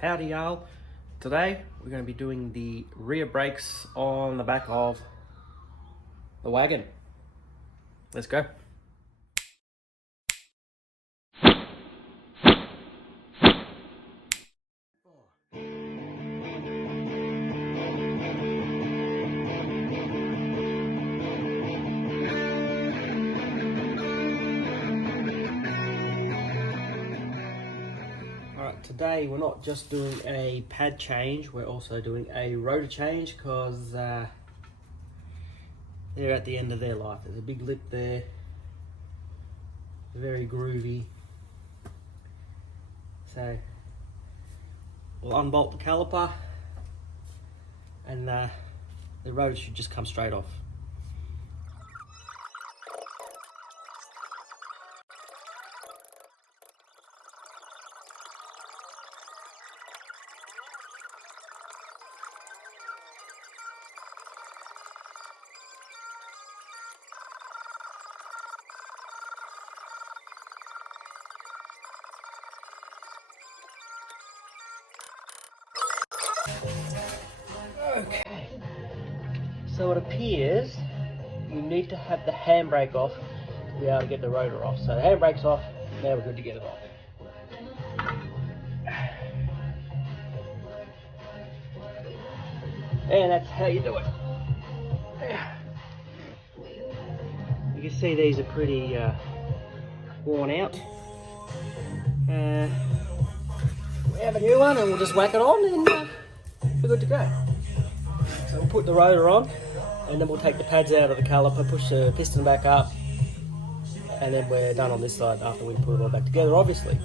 Howdy y'all. Today we're going to be doing the rear brakes on the back of the wagon. Let's go. Today we're not just doing a pad change, we're also doing a rotor change because they're at the end of their life. There's a big lip there, very groovy. So we'll unbolt the caliper and the rotor should just come straight off. Okay, so it appears you need to have the handbrake off to be able to get the rotor off. So the handbrake's off, now we're good to get it off. And that's how you do it. You can see these are pretty worn out. We have a new one and we'll just whack it on and we're good to go. So we'll put the rotor on and then we'll take the pads out of the caliper, push the piston back up, and then we're done on this side after we put it all back together, obviously.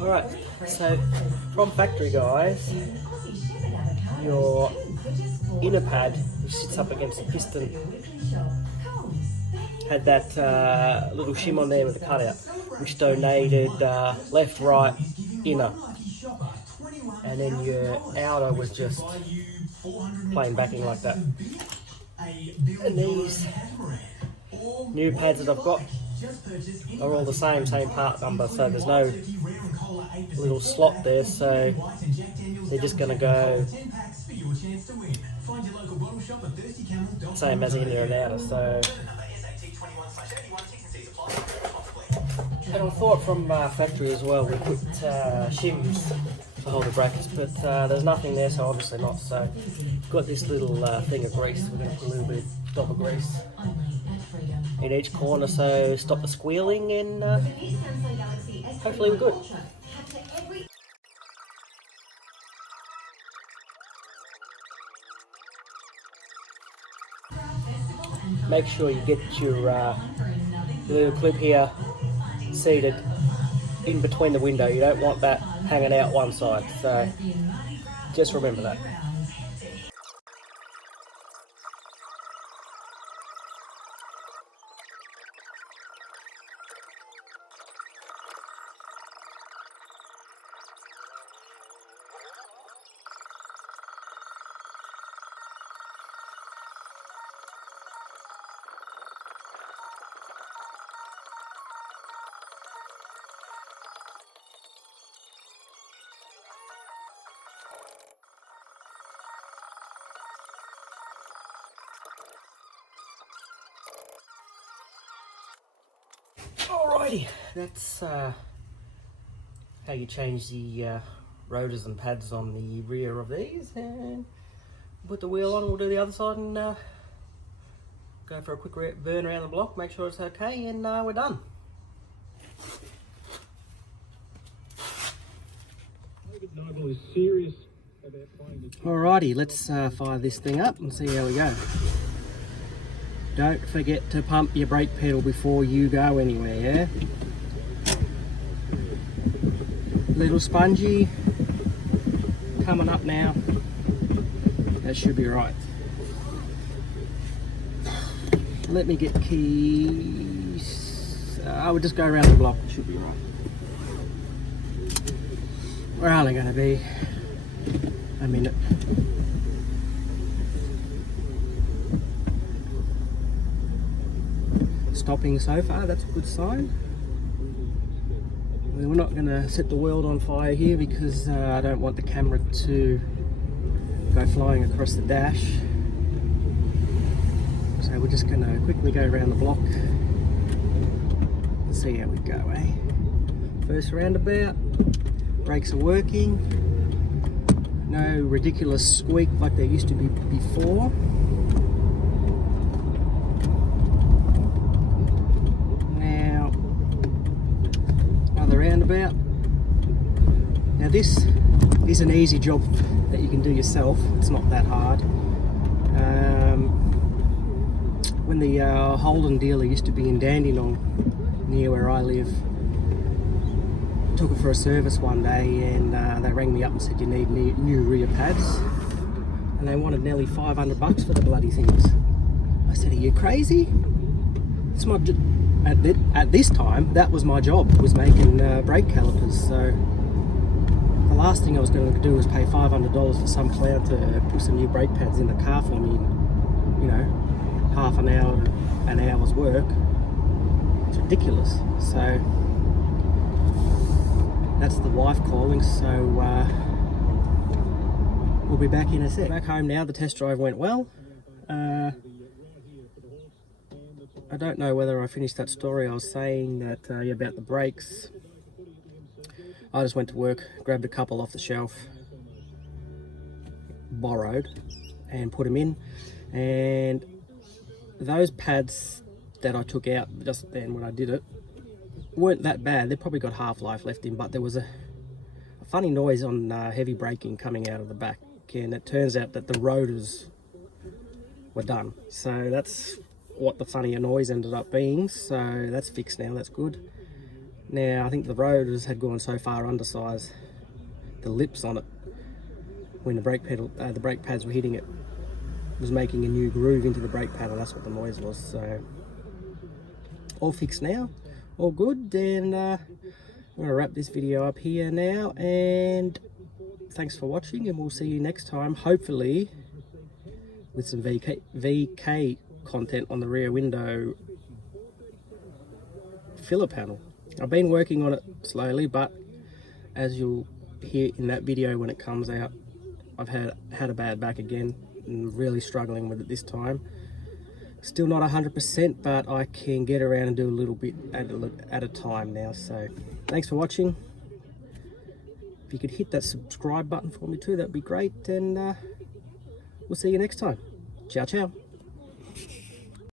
Alright, so from factory guys, your inner pad, which sits up against the piston, had that little shim on there with a cutout, which donated left, right, inner. And then your outer was just plain backing like that. And these new pads that I've got are all the same part number, so there's no little slot there, so they're just going to go same as inner and outer. So, and I thought from factory as well we put shims to hold the brackets, but there's nothing there, so obviously not. So got this little thing of grease. We're going to put a little bit of grease in each corner, so stop the squealing, and hopefully we're good. Make sure you get your little clip here seated in between the window. You don't want that hanging out one side, so just remember that. Alrighty, that's how you change the rotors and pads on the rear of these, and put the wheel on. We'll do the other side and go for a quick burn around the block, make sure it's okay, and we're done. Alrighty, let's fire this thing up and see how we go. Don't forget to pump your brake pedal before you go anywhere, yeah? Little spongy. Coming up now. That should be right. Let me get keys. I would just go around the block. It should be right. We're only going to be a minute. Stopping so far, that's a good sign. We're not going to set the world on fire here because I don't want the camera to go flying across the dash. So we're just going to quickly go around the block and see how we go, eh? First roundabout, brakes are working. No ridiculous squeak like there used to be before. Now, another roundabout. Now this is an easy job that you can do yourself. It's not that hard. When the Holden dealer used to be in Dandenong, near where I live, took it for a service one day, and they rang me up and said you need new rear pads, and they wanted nearly $500 for the bloody things. I said, are you crazy? It's my at this time that was my job, was making brake calipers. So the last thing I was going to do was pay $500 for some clown to put some new brake pads in the car for me. You know, half an hour's work. It's ridiculous. So that's the wife calling, so we'll be back in a sec. Back home now. The test drive went well. I don't know whether I finished that story. I was saying that about the brakes. I just went to work, grabbed a couple off the shelf, borrowed, and put them in. And those pads that I took out just then when I did it weren't that bad. They probably got half-life left in, but there was a funny noise on heavy braking coming out of the back, and it turns out that the rotors were done. So that's what the funnier noise ended up being. So that's fixed now, that's good. Now I think the rotors had gone so far undersized, the lips on it, when the brake pads were hitting it, was making a new groove into the brake paddle. That's what the noise was. So all fixed now, all good. And I'm going to wrap this video up here now, and thanks for watching, and we'll see you next time, hopefully with some VK content on the rear window filler panel. I've been working on it slowly, but as you'll hear in that video when it comes out, I've had a bad back again. I'm really struggling with it this time. Still not 100%, but I can get around and do a little bit at a time now. So thanks for watching. If you could hit that subscribe button for me too, that'd be great, and we'll see you next time. Ciao, ciao.